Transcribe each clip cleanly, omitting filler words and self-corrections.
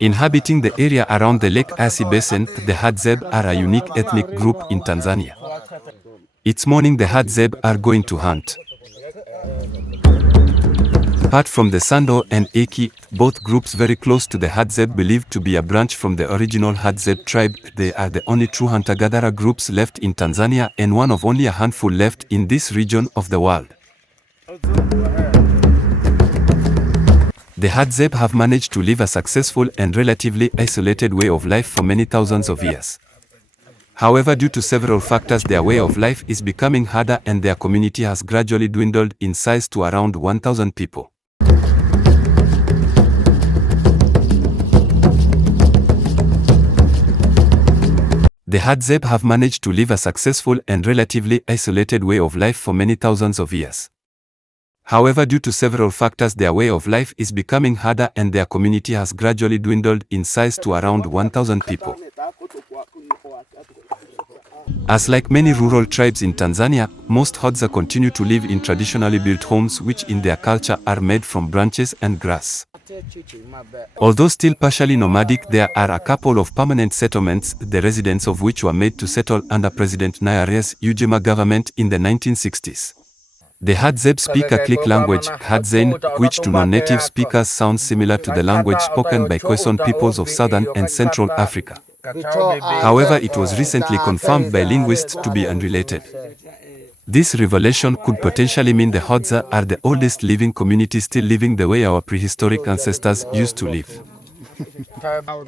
Inhabiting the area around the Lake Asi Basin, the Hadzabe are a unique ethnic group in Tanzania. Each morning the Hadzabe are going to hunt. Apart from the Sando and Eki, both groups very close to the Hadzabe believed to be a branch from the original Hadzabe tribe, they are the only true hunter-gatherer groups left in Tanzania and one of only a handful left in this region of the world. The Hadzabe have managed to live a successful and relatively isolated way of life for many thousands of years. However, due to several factors, their way of life is becoming harder and their community has gradually dwindled in size to around 1,000 people. The Hadzabe have managed to live a successful and relatively isolated way of life for many thousands of years. However, due to several factors, their way of life is becoming harder and their community has gradually dwindled in size to around 1,000 people. As like many rural tribes in Tanzania, most Hadza continue to live in traditionally built homes which in their culture are made from branches and grass. Although still partially nomadic, there are a couple of permanent settlements, the residents of which were made to settle under President Nyerere's Ujima government in the 1960s. The Hadzabe speak a click language, Hadzain, which to non-native speakers sounds similar to the language spoken by Khoisan peoples of southern and central Africa. However, it was recently confirmed by linguists to be unrelated. This revelation could potentially mean the Hadza are the oldest living community still living the way our prehistoric ancestors used to live.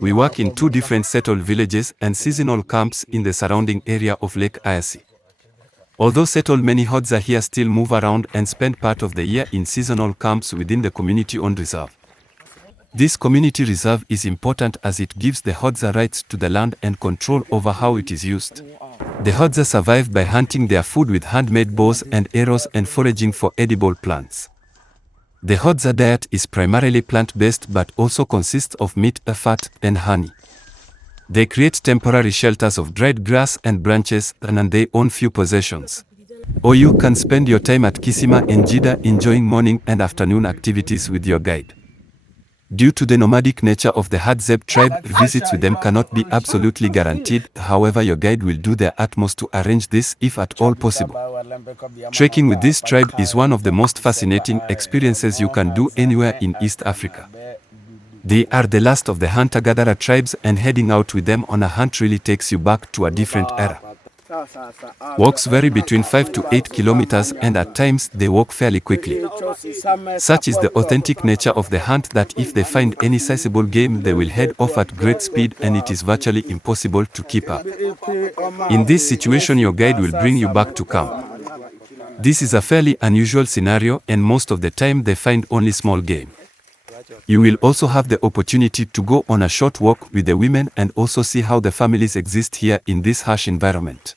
We work in 2 different settled villages and seasonal camps in the surrounding area of Lake Ayasi. Although settled, many Hadza here still move around and spend part of the year in seasonal camps within the community-owned reserve. This community reserve is important as it gives the Hadza rights to the land and control over how it is used. The Hadza survive by hunting their food with handmade bows and arrows and foraging for edible plants. The Hadza diet is primarily plant-based but also consists of meat, fat, and honey. They create temporary shelters of dried grass and branches and they own few possessions. Or you can spend your time at Kisima and Jida enjoying morning and afternoon activities with your guide. Due to the nomadic nature of the Hadzabe tribe, visits with them cannot be absolutely guaranteed, however your guide will do their utmost to arrange this if at all possible. Trekking with this tribe is one of the most fascinating experiences you can do anywhere in East Africa. They are the last of the hunter-gatherer tribes and heading out with them on a hunt really takes you back to a different era. Walks vary between 5 to 8 kilometers and at times they walk fairly quickly. Such is the authentic nature of the hunt that if they find any sizable game they will head off at great speed and it is virtually impossible to keep up. In this situation your guide will bring you back to camp. This is a fairly unusual scenario and most of the time they find only small game. You will also have the opportunity to go on a short walk with the women and also see how the families exist here in this harsh environment.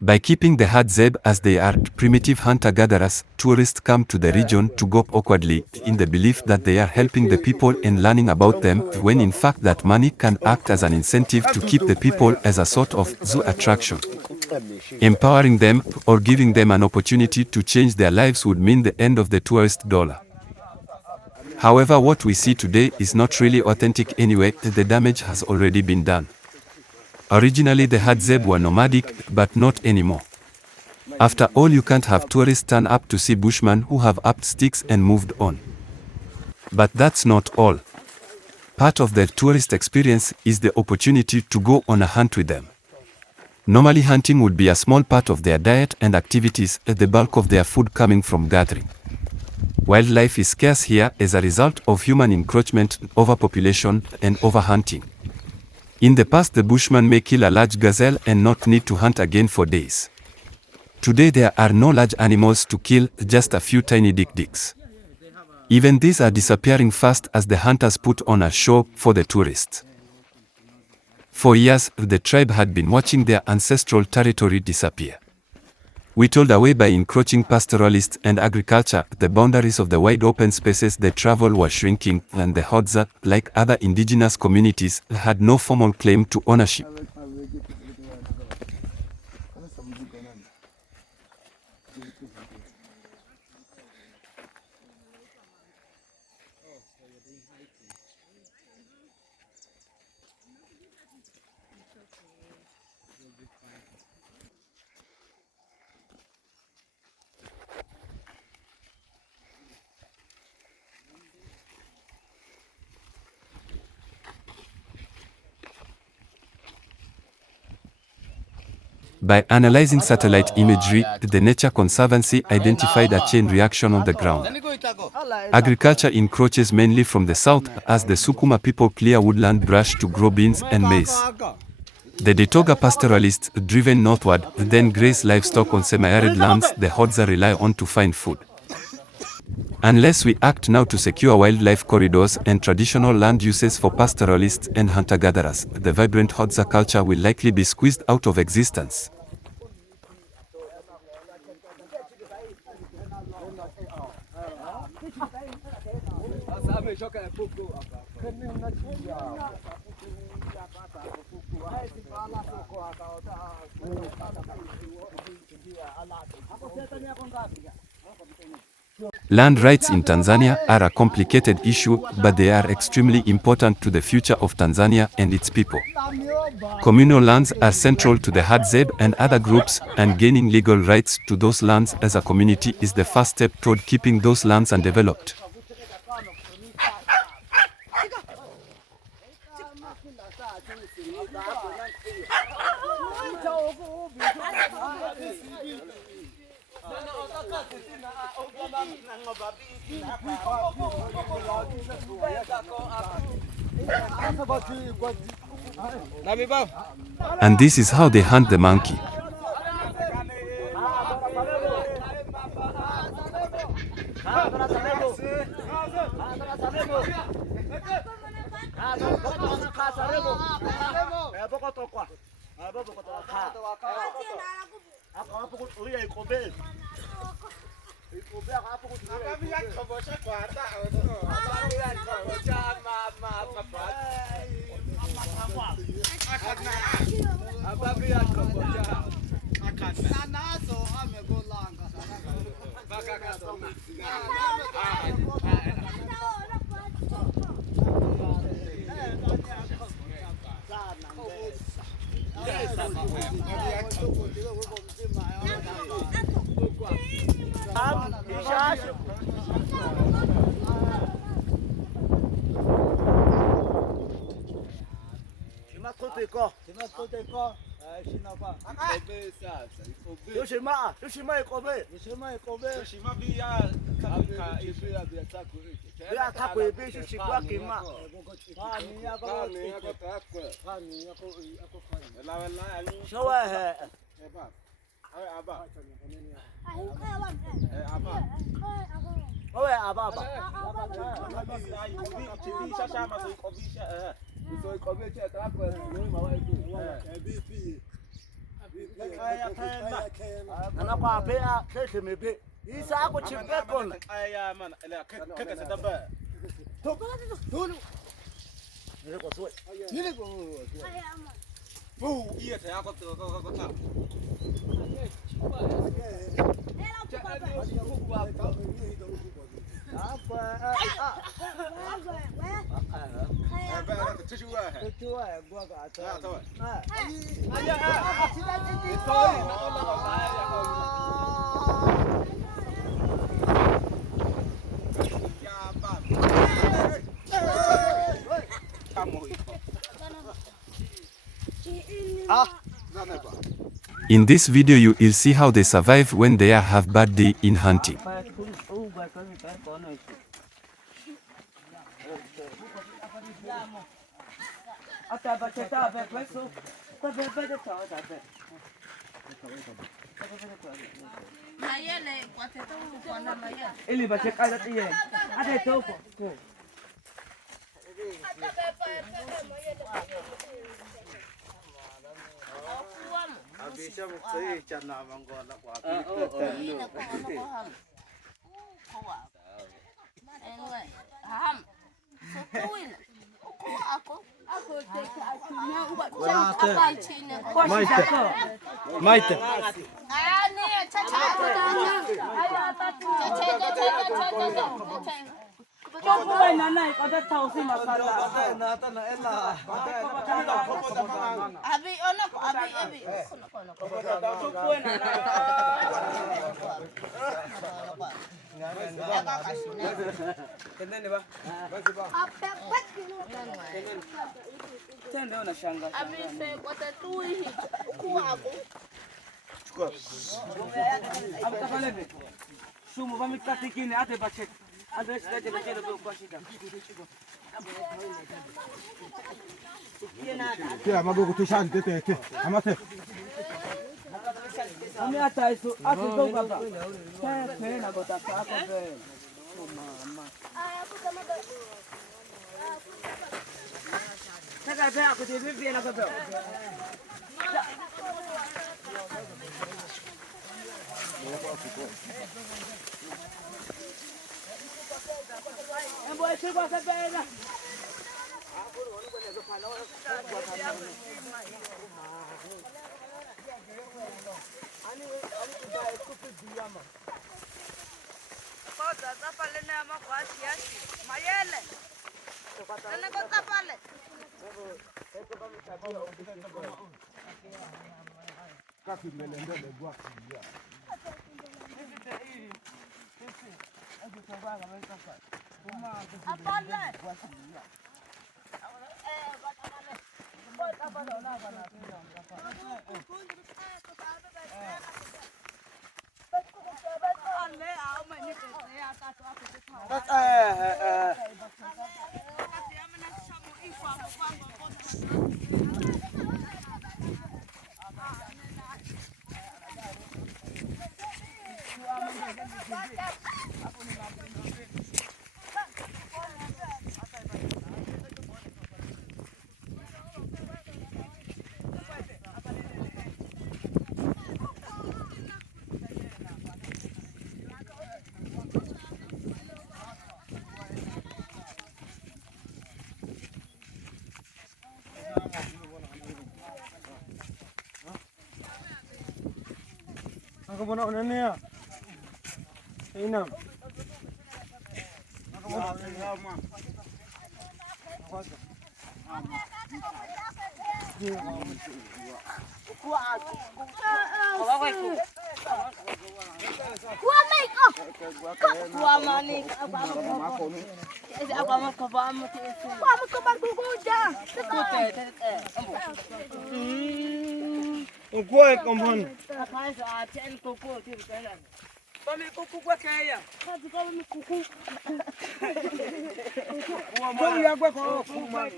By keeping the Hadzabe as they are primitive hunter-gatherers, tourists come to the region to go awkwardly in the belief that they are helping the people and learning about them, when in fact that money can act as an incentive to keep the people as a sort of zoo attraction. Empowering them or giving them an opportunity to change their lives would mean the end of the tourist dollar. However, what we see today is not really authentic anyway, the damage has already been done. Originally the Hadzabe were nomadic, but not anymore. After all, you can't have tourists turn up to see bushmen who have upped sticks and moved on. But that's not all. Part of their tourist experience is the opportunity to go on a hunt with them. Normally hunting would be a small part of their diet and activities, the bulk of their food coming from gathering. Wildlife is scarce here as a result of human encroachment, overpopulation, and overhunting. In the past, the bushman may kill a large gazelle and not need to hunt again for days. Today there are no large animals to kill, just a few tiny dik-diks. Even these are disappearing fast as the hunters put on a show for the tourists. For years, the tribe had been watching their ancestral territory disappear. Whittled away by encroaching pastoralists and agriculture, the boundaries of the wide open spaces they travel were shrinking, and the Hadza, like other indigenous communities, had no formal claim to ownership. By analyzing satellite imagery, the Nature Conservancy identified a chain reaction on the ground. Agriculture encroaches mainly from the south as the Sukuma people clear woodland brush to grow beans and maize. The Detoga pastoralists, driven northward, then graze livestock on semi-arid lands the Hadzabe rely on to find food. Unless we act now to secure wildlife corridors and traditional land uses for pastoralists and hunter-gatherers, the vibrant Hadzabe culture will likely be squeezed out of existence. Land rights in Tanzania are a complicated issue, but they are extremely important to the future of Tanzania and its people. Communal lands are central to the Hadzabe and other groups, and gaining legal rights to those lands as a community is the first step toward keeping those lands undeveloped. And this is how they hunt the monkey. In this video you will see how they survive when they have bad day in hunting. Sumo vamos katikini ate bachet. Ate sete bachet do kwashika. Kia magogo tushante tete. Amate. Ami ata isu ate do baba. Pe na gota ka ko be. Mama. Saka be ako te be na ko be. Boy, see what's up there. Ako muna una niya. Inam. Ako muna una niya. Kuat kompon. Kami kuku kwa kaya. Kau yang gua kau kuman.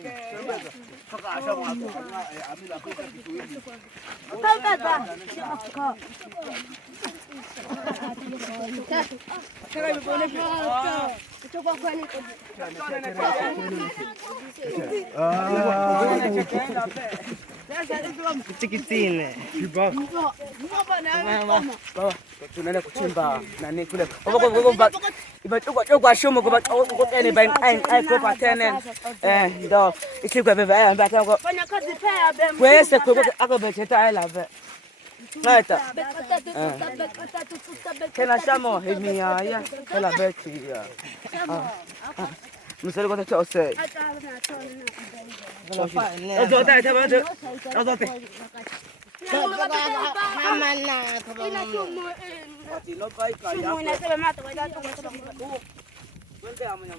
Tikitine. Tunaenda kuchimba nani kule. Ibachukua shumo kwa ene bang ai kwa tenen. Ndo ichikwa bebe ai ambata kwa. Fanya kazi pea bem. Kwese kwa ako becheta ai lave. Naita. Kena shamo hemia ya. Kela beti ya. Msele kwa chose. Ozo dai taba. Ozo te. Hamana. Atilo pai kaya. Shumo inasema mata kwa datu kwa sababu. Wende amanya.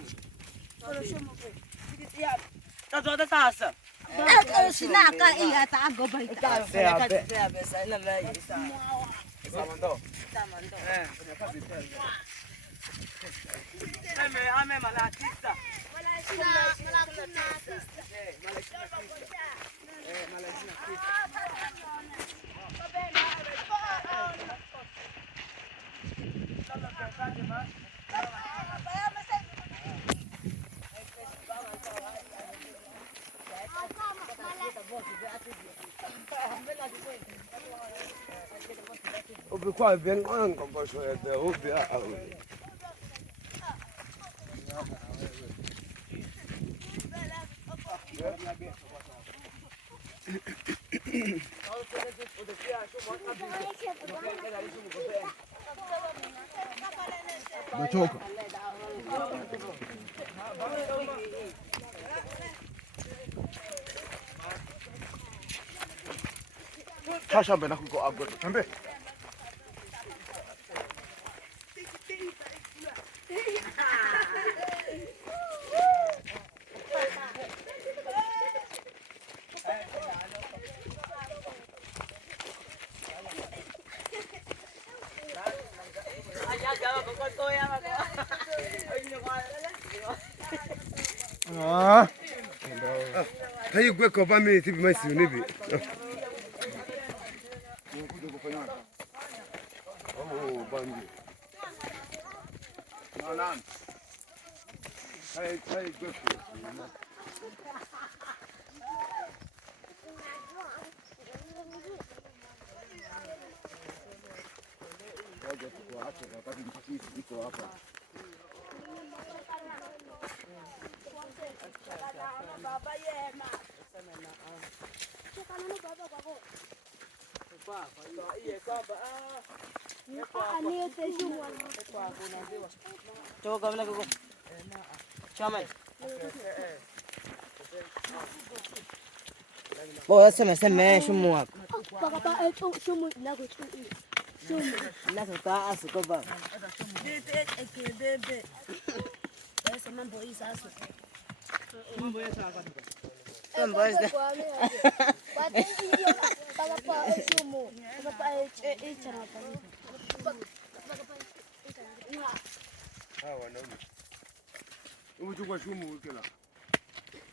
Ozo da sasa. Sinaka iya tago ba ita. Sea besa ina la isa. Samando. Ame malatista. Ubikuwa vengan kwa shoyete ubia au. Machoka. Kasha mbena kuko agwe. Tambe. Hayi gwe ko ba mi tibi masi nibi. Oh, bandi. Nanan. Hayi gwe ko. Boy, sema shumu wako. Papa shumu na go shumu. Nasa taa asiko ba. Bebe. Ese mambo isaso. Mambo ya. Papa shumu. Papa ichana Hawa na huyu. Umechukua shumu ukila.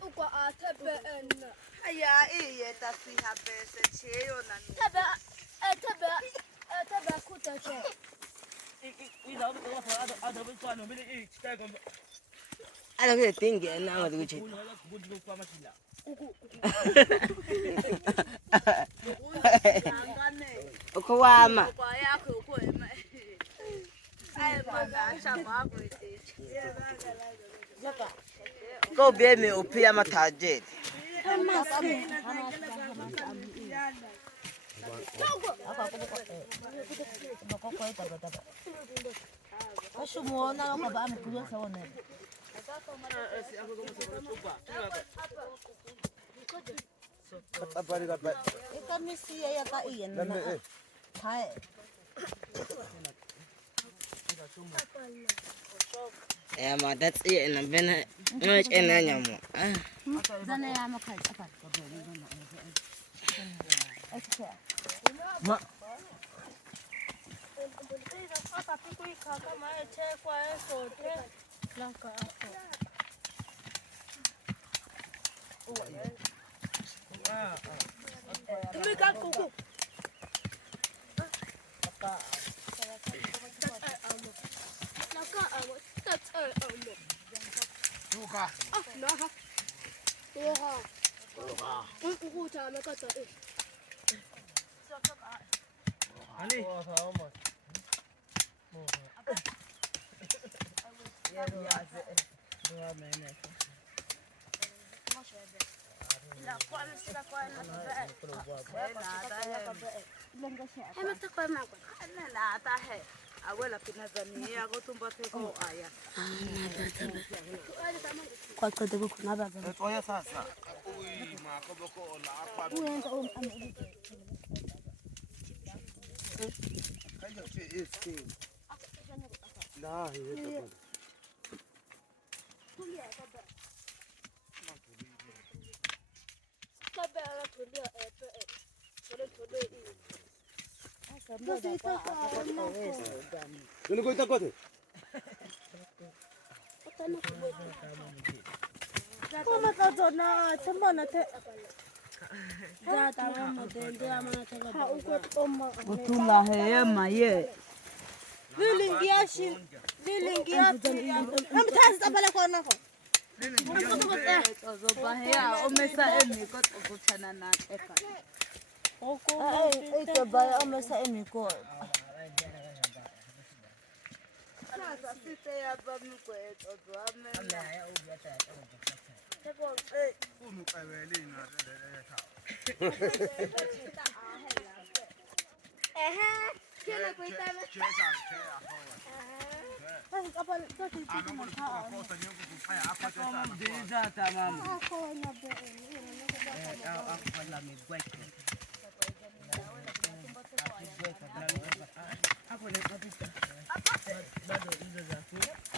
Uko atabe en. Aya iye tasiha pese cheyo na Tabe kutache. Ala kule tingi na watu kuchi. Uko wama. kwa yako uko ema. Ai bana shamba ko ite. Go be me upia matajiri. Ashumuona kwamba amekuja sawa. Habari gani? Ikamisi ya ka iyan na. Hai. Ma that's it and bena much enanya mo. Zana ya makai apa. Ma Papa piku ikaka mae chekwa sote. Lanka aso. Tumika kuku. Tuka. Naha. Oha. Kuku chama kata. Ani. Hema takwa mako. Na ata he. Awela kinazania ko tumbate ko aya. Kwa kade ko na baza. Toya sasa. Ui makoboko la hapa. Uenda Kaja che esi. La hiyo. Tabe ala tulia epe. Tole hii. Nini koita kote? Kama tazo na tambona te. Jata mama dende amana te. Ha uko toma. Utula he maye. Lilingia amthazi abala khona kho. Zoba he omesa emi ko ukuthana na eka. Ito ba omesa emiko. Sasa site ya bamu ko eto amena. Kena kuita me.